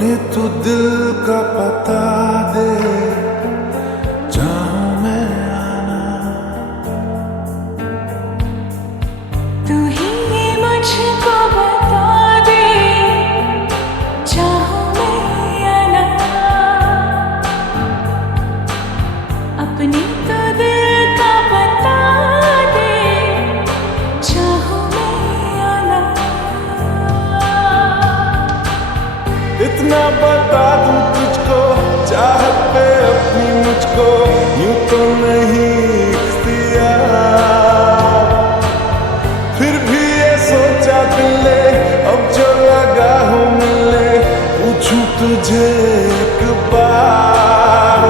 अपने तू दिल का पता दे, चाहूं मैं आना। तू ही मुझको बता दे, चाहूं मैं आना। अपने तो दिल का बता दे, चाहूं मैं आना। इतना बता दूं तुझको, चाहत पे अपनी मुझको यूं तो नहीं इख्तियार। फिर भी ये सोचा दिल ने, अब जो लगा हो मिलने, पूछूं तुझे एक बार।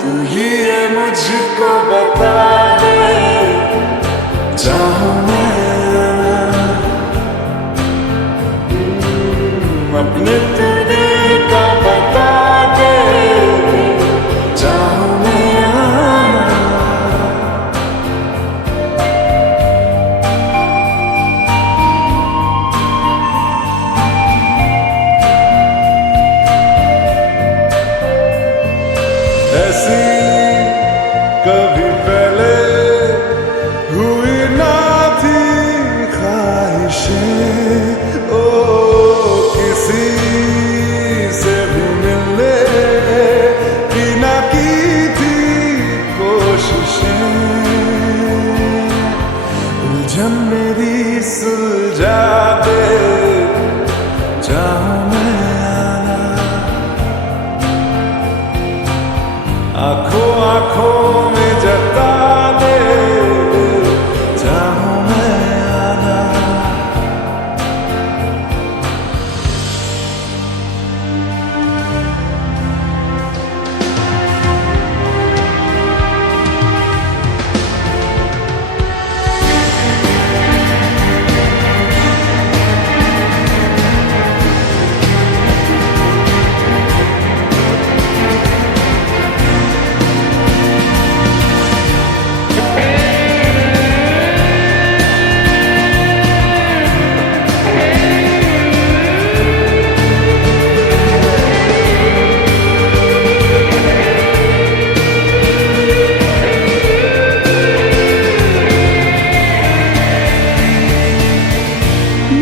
तू ही ये मुझको बता दे, चाहूं मैं अपने तू दिल का बता दे, चाहूं मैं आना। ऐसी कभी पहले हुई ना थी ख्वाहिशें, ओ किसी से भी मिलने की ना की थी कोशिशें। उलझन मेरी सुलझा दे, चाहूं मैं आना। आंखों आंखों में जता दे, चाहूं मैं आना।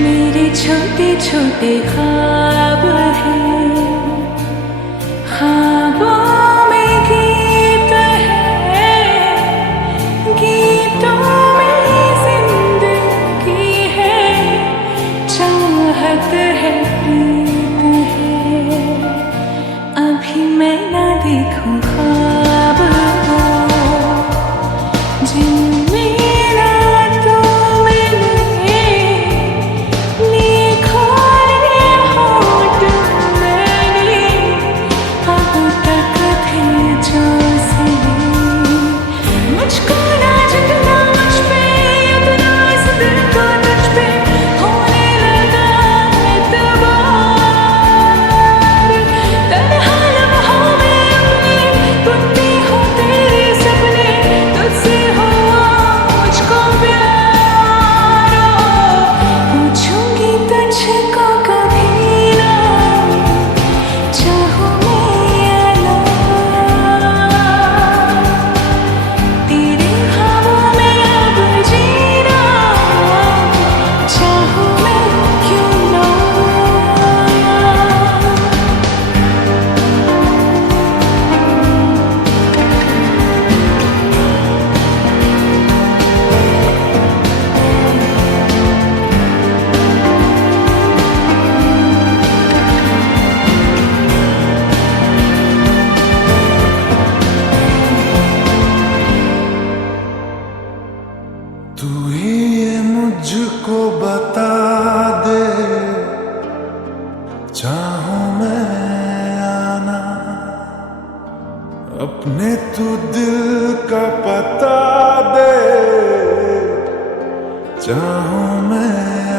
मेरे छोटे छोटे ख्वाब हैं, ख्वाबों में गीत है, गीतों में जिंदगी है, चाहत है, प्रीत है। अभी मैं ना देखूं ख्वाब को, जिनमें ना तू मिले, खोले होठ मैंने अब तक थे जो सिले। मुझको ना जितना मुझ पे, उतना इस दिल को तुझ पे होने लगा एतबार। तन्हा लम्हों में अपने बुनती हूँ तेरे सपने, तुझसे हुआ मुझको प्यार। पूछूंगी तुझको कभी ना, चाहूं मैं आना। तेरे ख्वाबों में अब जीना, चाहूं मैं क्यों ना। तू ही ये मुझको बता दे, चाहूं मैं आना। अपने तू दिल का पता दे, चाहूं मैं